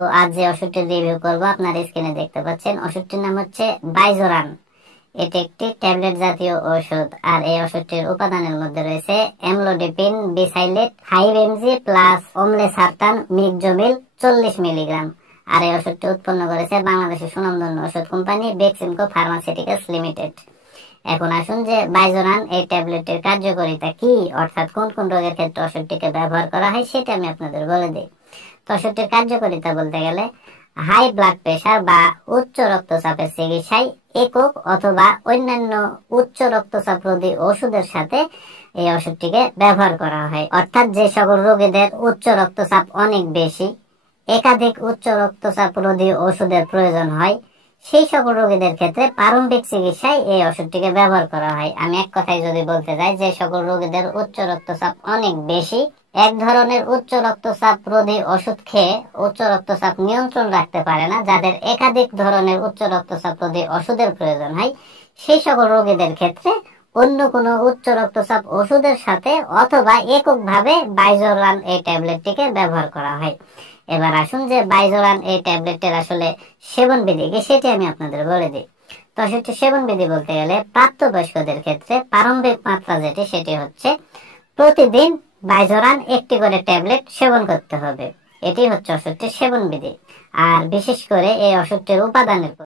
তো আজ যে ওষুধটির রিভিউ করব আপনারা স্ক্রিনে দেখতে পাচ্ছেন। ওষুধটির নাম হচ্ছে বাইজোরান। এটি একটি ট্যাবলেট জাতীয় ওষুধ আর এই ওষুধটির উপাদানের মধ্যে রয়েছে amlodipine besylate 5 mg plus olmesartan medoxomil 40 milligram. আর এই ওষুধটি উৎপন্ন করেছে বাংলাদেশের সুনামধন্য ওষুধ কোম্পানি বেক্সিমকো ফার্মাসিউটিক্যালস লিমিটেড। এখন আসুন যে বাইজোরান এই ট্যাবলেটের কার্যকারিতা কি, অর্থাৎ কোন কোন রোগের ক্ষেত্রে ওষুধটিকে ব্যবহার করা হয় সেটা আমি আপনাদের বলে দিই। তো ওষুধটির কার্যকারিতা বলতে গেলে হাই ব্লাড প্রেশার বা উচ্চ রক্তচাপের চিকিৎসায় একক অথবা অন্যান্য উচ্চ রক্তচাপ রোধী ওষুধের সাথে এই ওষুধটিকে ব্যবহার করা হয়। অর্থাৎ যে সকল রোগীদের উচ্চ রক্তচাপ অনেক বেশি, একাধিক উচ্চ রক্তচাপ রোধী ওষুধের প্রয়োজন হয়, সেই সকল রোগীদের ক্ষেত্রে প্রারম্ভিক চিকিৎসায় এই ওষুধটিকে ব্যবহার করা হয়। আমি এক কথায় যদি বলতে যাই, যে সকল রোগীদের উচ্চ রক্তচাপ অনেক বেশি, এক ধরনের উচ্চ রক্তচাপ রোধী ওষুধ খেয়ে উচ্চ রক্তচাপ নিয়ন্ত্রণ রাখতে পারে না, যাদের একাধিক ধরনের উচ্চ রক্তচাপ রোধী ওষুধের প্রয়োজন হয়, সেই সকল রোগীদের ক্ষেত্রে অন্য কোনো উচ্চ রক্তচাপ ওষুধের সাথে অথবা এককভাবে বাইজোরান এই ট্যাবলেটটিকে ব্যবহার করা হয়। এবার আসুন যে বাইজোরান এই ট্যাবলেটের আসলে সেবন বিধি কি সেটি আমি আপনাদের বলে দিই। তো সেটি সেবন বিধি বলতে গেলে প্রাপ্তবয়স্কদের ক্ষেত্রে প্রারম্ভিক মাত্রা যেটি, সেটি হচ্ছে প্রতিদিন বাইজোরান একটি করে ট্যাবলেট সেবন করতে হবে। এটি হচ্ছে ওষুধটির সেবন বিধি। আর বিশেষ করে এই ওষুধটির উপাদানের